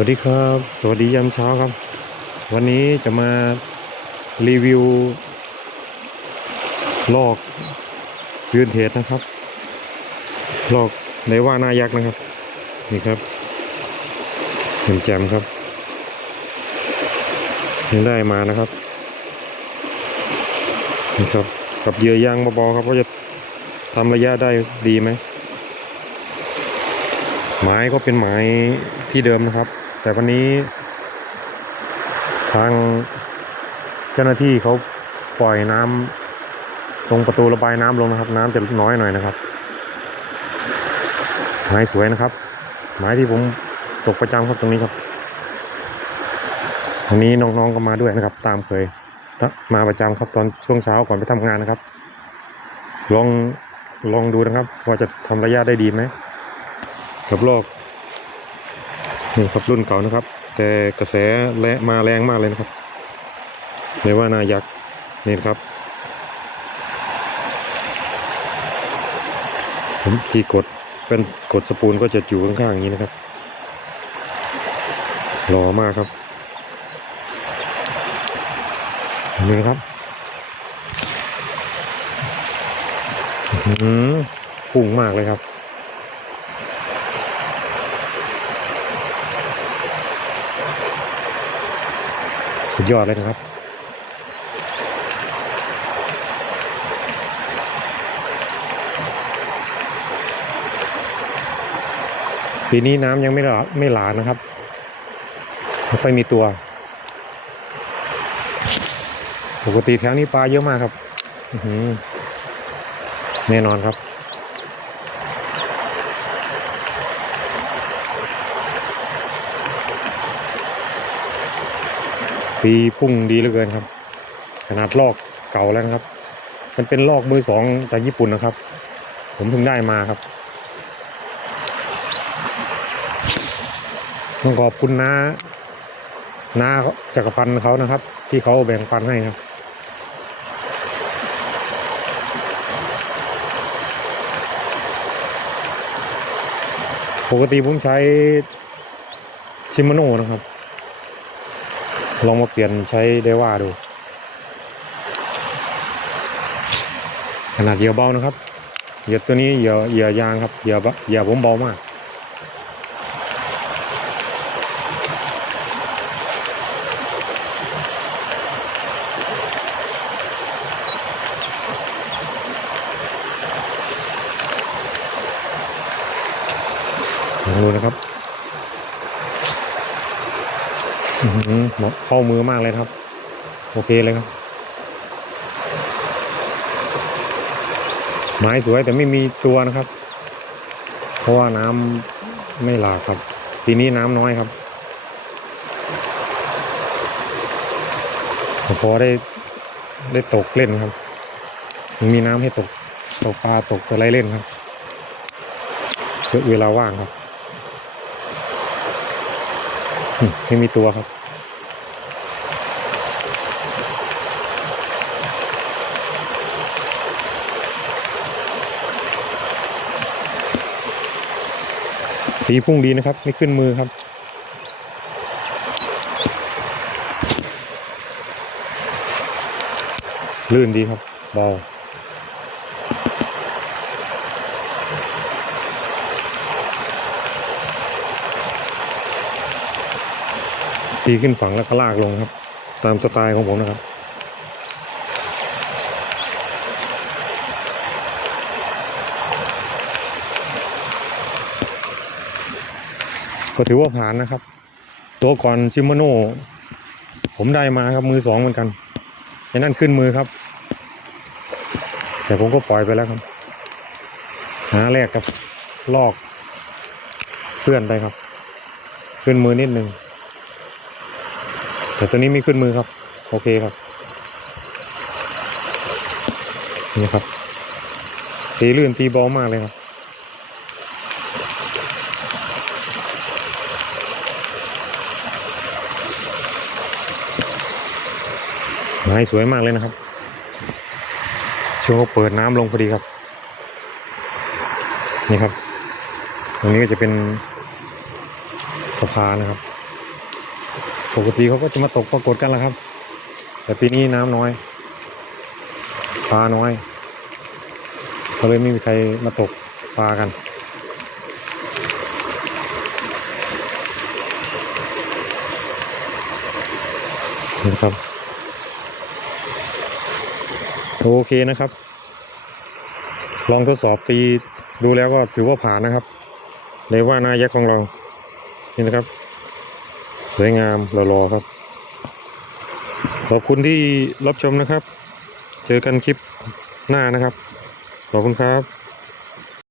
วัสดีครับ สวัสดียามเช้าครับ วันนี้จะมารีวิว ลอกยืนเทสนะครับ ลอกในว่านายักษ์นะครับ นี่ครับเห็นแจมครับยังได้มานะครับนี่ครับ กับเยื่อยางเบาๆครับว่าจะทำระยะได้ดีไหมไม้ก็เป็นไม้ที่เดิมนะครับ แต่วันนี้ ทางเจ้าหน้าที่เขาปล่อยน้ำตรงประตูระบายน้ำลงนะครับ น้ำจะน้อยหน่อยนะครับไม้สวยนะครับ ไม้ที่ผมตกประจำครับตรงนี้ครับวันนี้น้องๆก็มาด้วยนะครับ ตามเคยมาประจำครับตอนช่วงเช้าก่อนไปทำงานนะครับ ลองลองดูนะครับ ว่าจะทำระยะได้ดีไหมกับลอก นี่ครับรุ่นเก่านะครับ แต่กระแสแรงมาแรงมากเลยนะครับในว่านายักษ์นี่นะครับผมที่กดเป็นกดสปูลก็จะอยู่ข้างๆอย่างนี้นะครับหล่อมากครับนี่นะครับอื้อหือพุ่งมากเลยครับ สุดยอดเลยนะครับ ปีนี้น้ำยังไม่หลาไม่หลานะครับไม่ค่อยมีตัว ปกติแถวนี้ปลาเยอะมากครับแน่นอนครับ ตีพุ่งดีเหลือเกินครับ ขนาดลอกเก่าแล้วนะครับ มันเป็นลอกมือสองจากญี่ปุ่นนะครับ ผมเพิ่งได้มาครับต้องขอบคุณน้าน้าจักรพันธ์เขานะครับ ที่เขาแบ่งปันให้ครับปกติผมใช้ชิมโน่นะครับ ลองมาเปลี่ยนใช้เดว่าดู ขนาดเหยื่อเบานะครับ เหยื่อตัวนี้เหยื่อเหยื่อยางครับ เหยื่อเบาเหยื่อผมเบามากลองดูนะครับ อือหือ เหมาะเข้ามือมากเลยครับ โอเคเลยครับ ไม้สวยแต่ไม่มีตัวนะครับ เพราะว่าน้ำไม่หลากครับ ปีนี้น้ำน้อยครับ พอได้ได้ตกเล่นครับ มีน้ำให้ตกตกปลาตกอะไรเล่นครับเจอเวลาว่างครับไม่มีตัวครับ ตีพุ่งดีนะครับ ไม่ขึ้นมือครับ ลื่นดีครับเบาตีขึ้นฝั่งแล้วก็ลากลงครับ ตามสไตล์ของผมนะครับ ก็ถือว่าผ่านนะครับ ตัวก่อนชิมาโนผมได้มาครับมือสองเหมือนกันไอ้นั่นขึ้นมือครับ แต่ผมก็ปล่อยไปแล้วครับ หาแรกครับลอกเพื่อนไปครับ ขึ้นมือนิดนึงแต่ตัวนี้ไม่ขึ้นมือครับ โอเคครับ นี่ครับ ตีลื่นตีเบามากเลยครับ ไม้สวยมากเลยนะครับ ช่วงเขาเปิดน้ำลงพอดีครับ นี่ครับ ตรงนี้ก็จะเป็นสะพานนะครับ ปกติเขาก็จะมาตกปรากฏกันแหละครับ แต่ปีนี้น้ำน้อยปลาน้อยก็เลยไม่มีใครมาตกปลากันนะครับ โอเคนะครับ ลองทดสอบตีดูแล้วก็ถือว่าผ่านนะครับเลยว่านายักษ์ของเรา นี่นะครับ สวยงามรอๆครับ ขอบคุณที่รับชมนะครับ เจอกันคลิปหน้านะครับ ขอบคุณครับ